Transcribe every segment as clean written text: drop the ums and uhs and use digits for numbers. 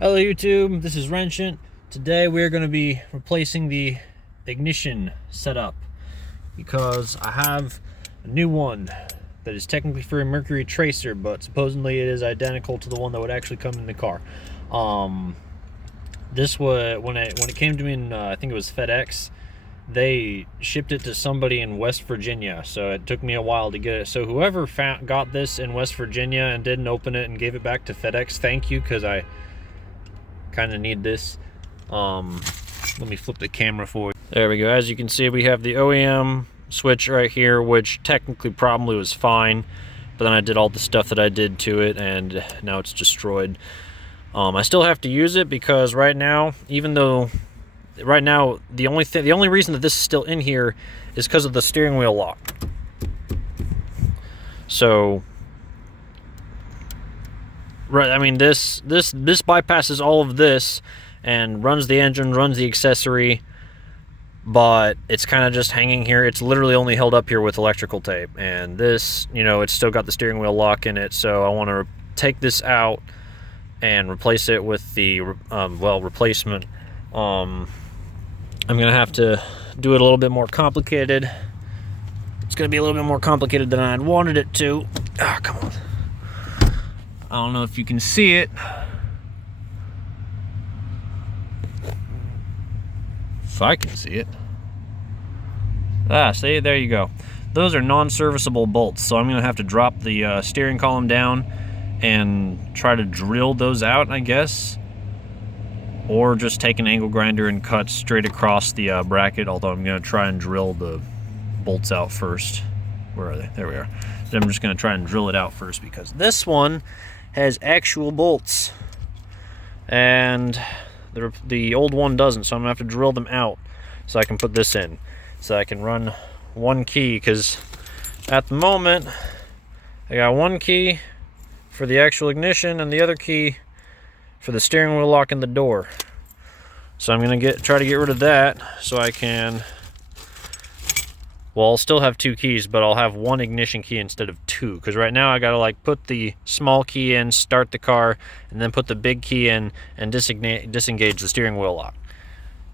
Hello YouTube, this is Wrenchant. Today we're going to be replacing the ignition setup because I have a new one that is technically for a Mercury Tracer, but supposedly it is identical to the one that would actually come in the car. This was when it came to me in I think it was FedEx. They shipped it to somebody in West Virginia, so it took me a while to get it. So whoever got this in West Virginia and didn't open it and gave it back to FedEx, thank you, because I kind of need this. Let me flip the camera forward. There we go. As you can see, we have the OEM switch right here, which technically probably was fine, but then I did all the stuff that I did to it and now it's destroyed. I still have to use it because right now, even though right now the only reason that this is still in here is because of the steering wheel lock. So right, I mean, this bypasses all of this and runs the engine, runs the accessory, but it's kind of just hanging here. It's literally only held up here with electrical tape, and this, you know, it's still got the steering wheel lock in it, so I want to take this out and replace it with the replacement. I'm gonna have to do it a little bit more complicated. It's gonna be a little bit more complicated than I'd wanted it to. Ah, come on. I don't know if you can see it. If I can see it. Ah, see, there you go. Those are non-serviceable bolts, so I'm going to have to drop the steering column down and try to drill those out, I guess. Or just take an angle grinder and cut straight across the bracket, although I'm going to try and drill the bolts out first. Where are they? There we are. Then I'm just going to try and drill it out first because this one has actual bolts and the old one doesn't, so I'm gonna have to drill them out so I can put this in, so I can run one key, because at the moment I got one key for the actual ignition and the other key for the steering wheel lock and the door. So I'm gonna try to get rid of that so I can, well, I'll still have two keys, but I'll have one ignition key instead of two, because right now I gotta like put the small key in, start the car, and then put the big key in and disengage the steering wheel lock.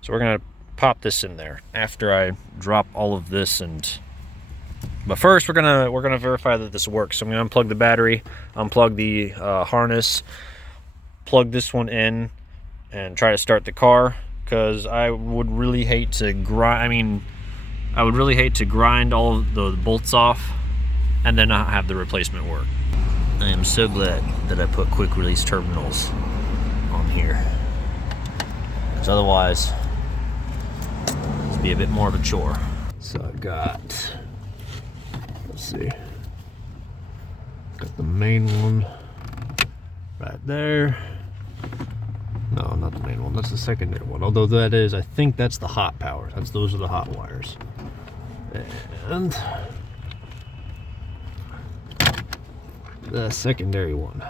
So we're gonna pop this in there after I drop all of this, but first we're gonna verify that this works. So I'm gonna unplug the battery, unplug the harness, plug this one in, and try to start the car, because I would really hate to I would really hate to grind all of the bolts off and then not have the replacement work. I am so glad that I put quick release terminals on here, because otherwise it'd be a bit more of a chore. So I've got, let's see, got the main one right there. No, not the main one, that's the secondary one, although that is, I think that's the hot power. Those are the hot wires. And the secondary one,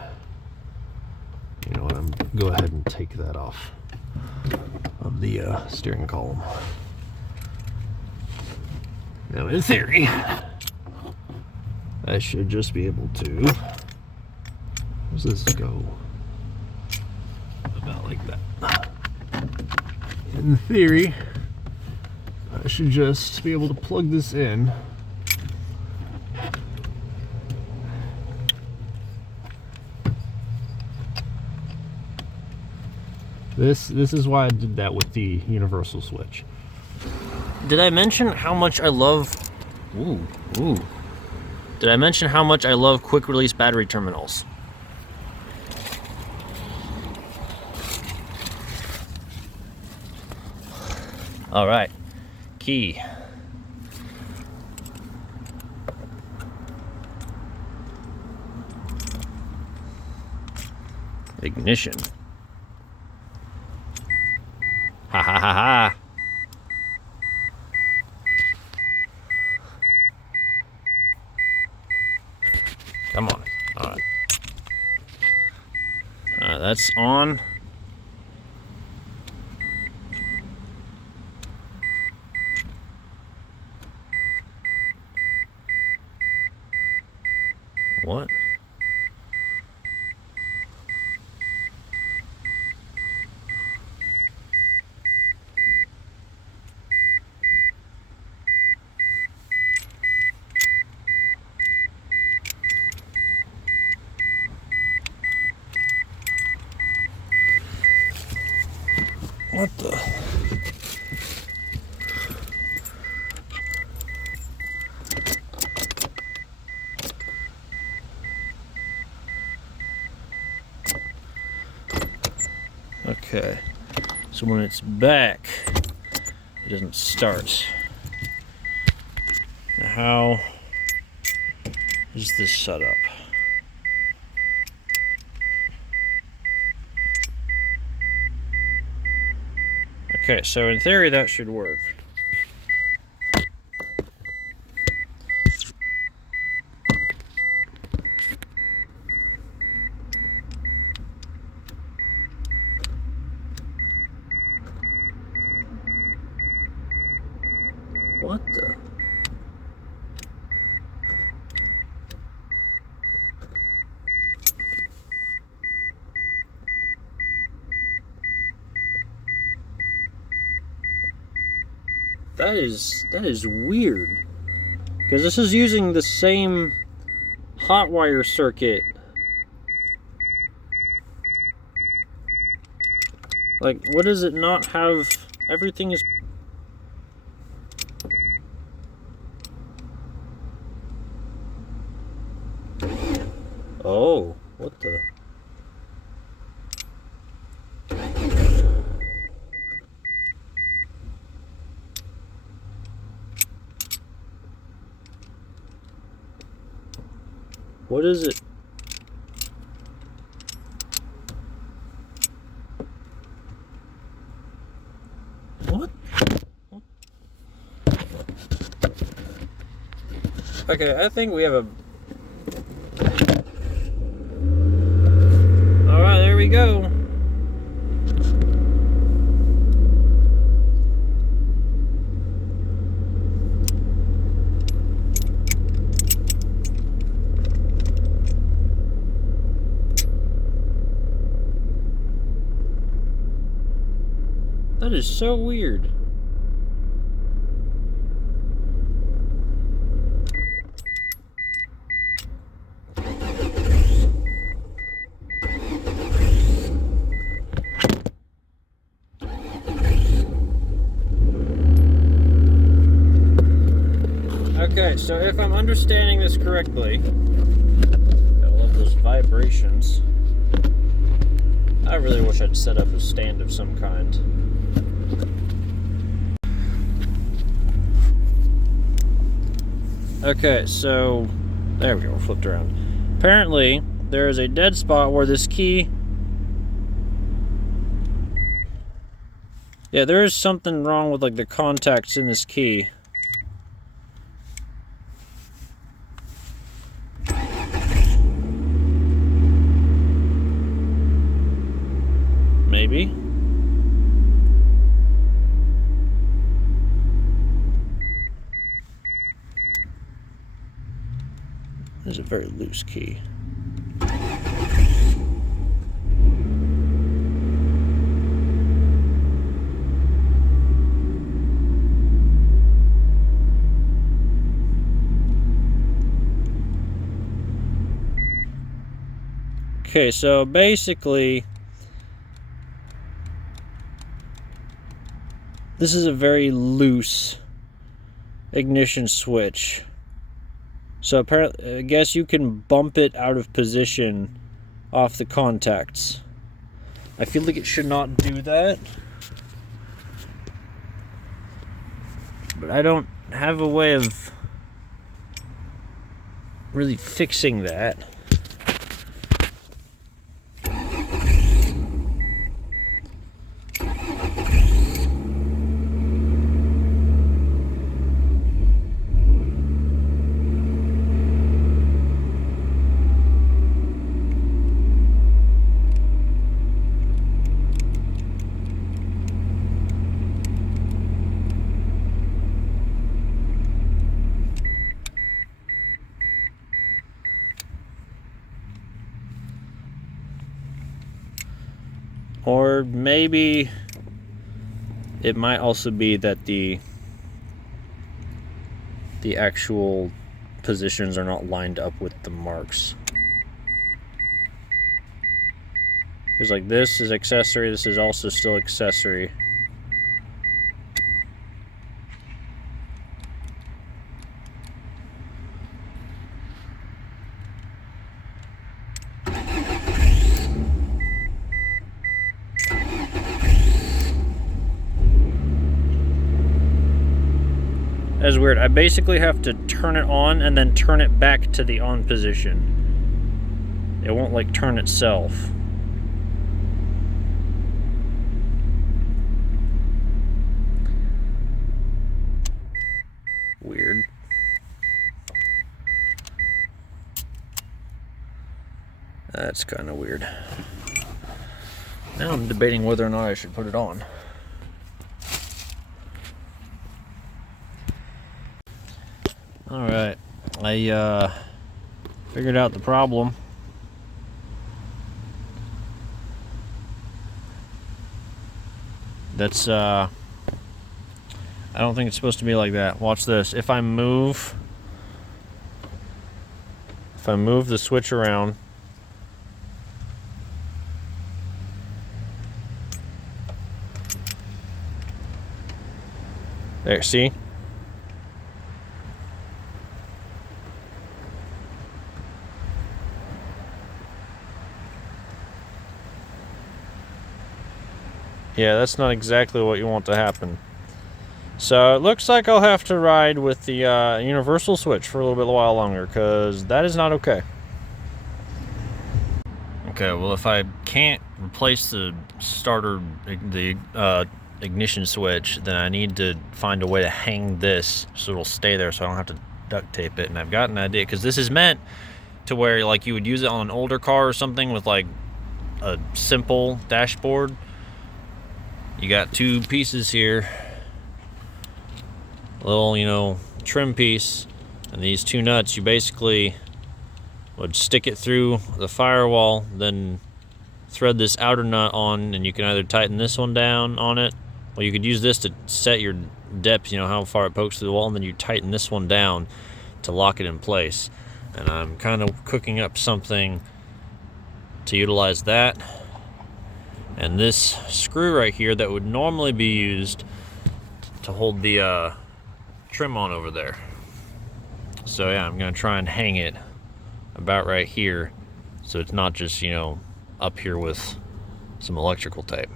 you know what, I'm go ahead and take that off of the steering column. Now in theory I should just be able to, where's this go? About like that. In theory I should just be able to plug this in. This is why I did that with the universal switch. Did I mention how much I love Did I mention how much I love quick release battery terminals? All right. Key. Ignition. Ha ha ha ha. Come on. All right. That's on. What? What the? Okay, so when it's back, it doesn't start. Now how is this set up? Okay, so in theory that should work. What the? That is weird. Because this is using the same hot wire circuit. Like, what does it not have? Everything is... Oh, what the? What is it? What? Okay, I think we have a... Alright, there we go. That is so weird. Okay, so if I'm understanding this correctly, gotta love those vibrations. I really wish I'd set up a stand of some kind. Okay, so there we go, we're flipped around. Apparently, there is a dead spot where this key... Yeah, there is something wrong with like the contacts in this key. Maybe. This is a very loose key. Okay, so basically, this is a very loose ignition switch. So apparently, I guess you can bump it out of position off the contacts. I feel like it should not do that. But I don't have a way of really fixing that. Or maybe it might also be that the actual positions are not lined up with the marks. Because like this is accessory, this is also still accessory. That's weird. I basically have to turn it on and then turn it back to the on position. It won't like turn itself. Weird. That's kind of weird. Now I'm debating whether or not I should put it on. Alright, I figured out the problem. That's I don't think it's supposed to be like that. Watch this. If I move the switch around, there, see? Yeah, that's not exactly what you want to happen. So it looks like I'll have to ride with the universal switch for a little bit while longer, because that is not okay. Okay, well, if I can't replace the starter, the ignition switch, then I need to find a way to hang this so it'll stay there so I don't have to duct tape it. And I've got an idea, because this is meant to where like you would use it on an older car or something with like a simple dashboard. You got two pieces here, a little, you know, trim piece, and these two nuts, you basically would stick it through the firewall, then thread this outer nut on, and you can either tighten this one down on it, or you could use this to set your depth, you know, how far it pokes through the wall, and then you tighten this one down to lock it in place. And I'm kind of cooking up something to utilize that. And this screw right here that would normally be used to hold the trim on over there. So yeah, I'm gonna try and hang it about right here so it's not just, you know, up here with some electrical tape.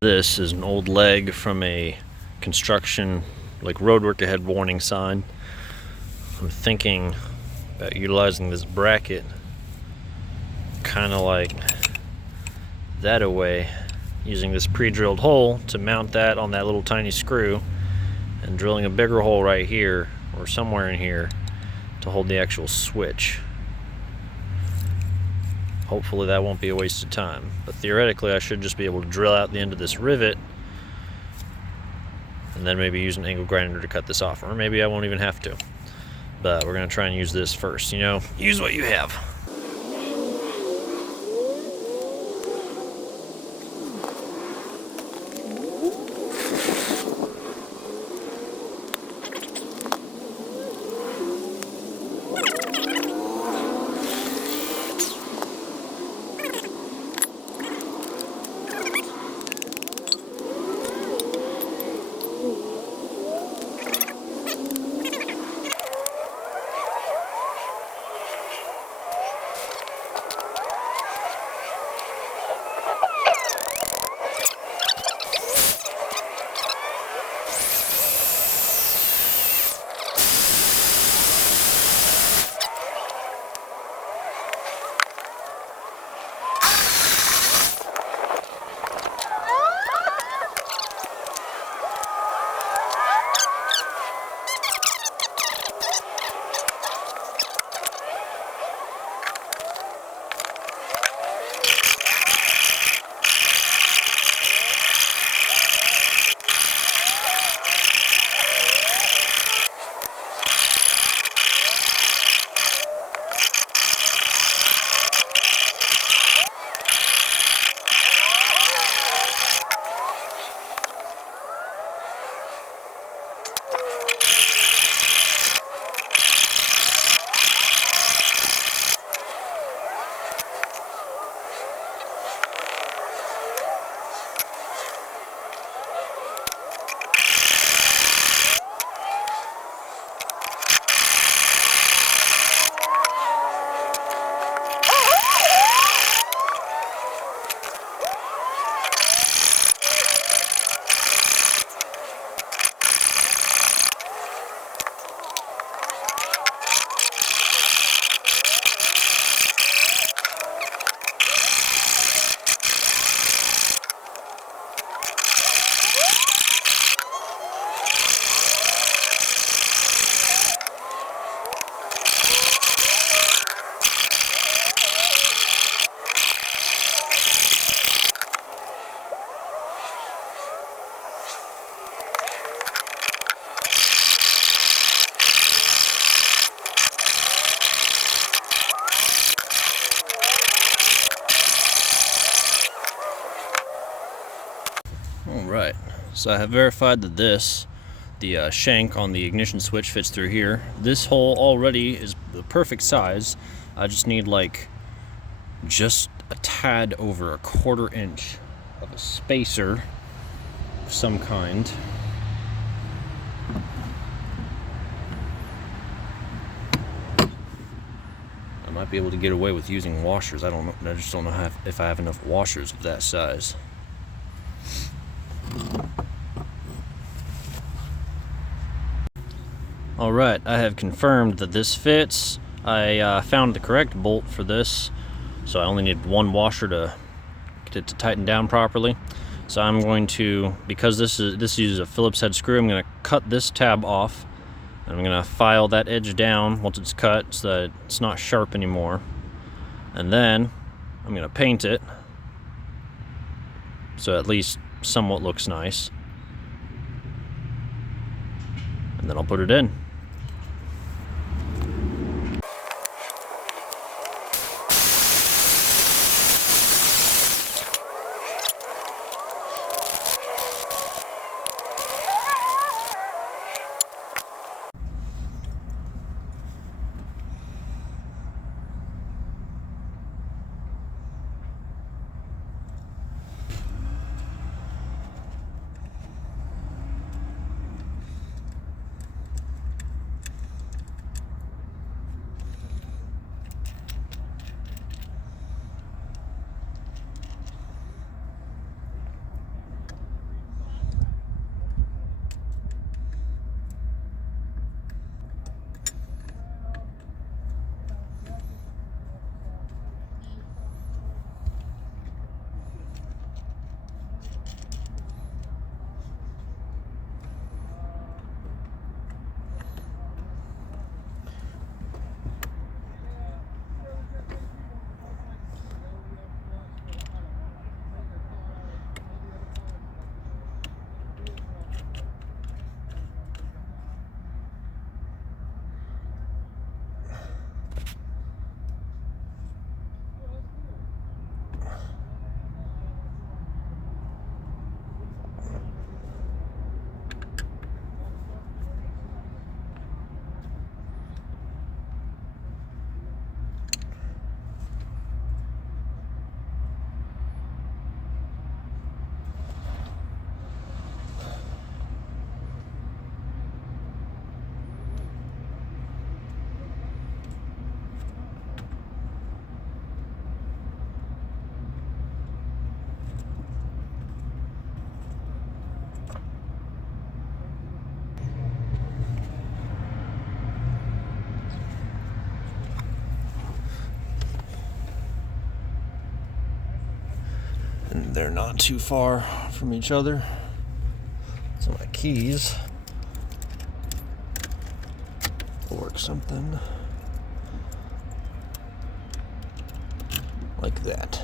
This is an old leg from a construction, like roadwork ahead warning sign. I'm thinking about utilizing this bracket kind of like that away, using this pre-drilled hole to mount that on that little tiny screw, and drilling a bigger hole right here or somewhere in here to hold the actual switch. Hopefully that won't be a waste of time, but theoretically I should just be able to drill out the end of this rivet and then maybe use an angle grinder to cut this off, or maybe I won't even have to. But we're gonna try and use this first. You know, use what you have. Alright, so I have verified that the shank on the ignition switch fits through here. This hole already is the perfect size. I just need like just a tad over 1/4 inch of a spacer of some kind. I might be able to get away with using washers. I don't know. I just don't know if I have enough washers of that size. Alright, I have confirmed that this fits. I found the correct bolt for this, so I only need one washer to get it to tighten down properly. So I'm going to, because this uses a Phillips head screw, I'm going to cut this tab off. And I'm going to file that edge down once it's cut so that it's not sharp anymore. And then I'm going to paint it so at least somewhat looks nice. And then I'll put it in. And they're not too far from each other. So my keys will work something like that.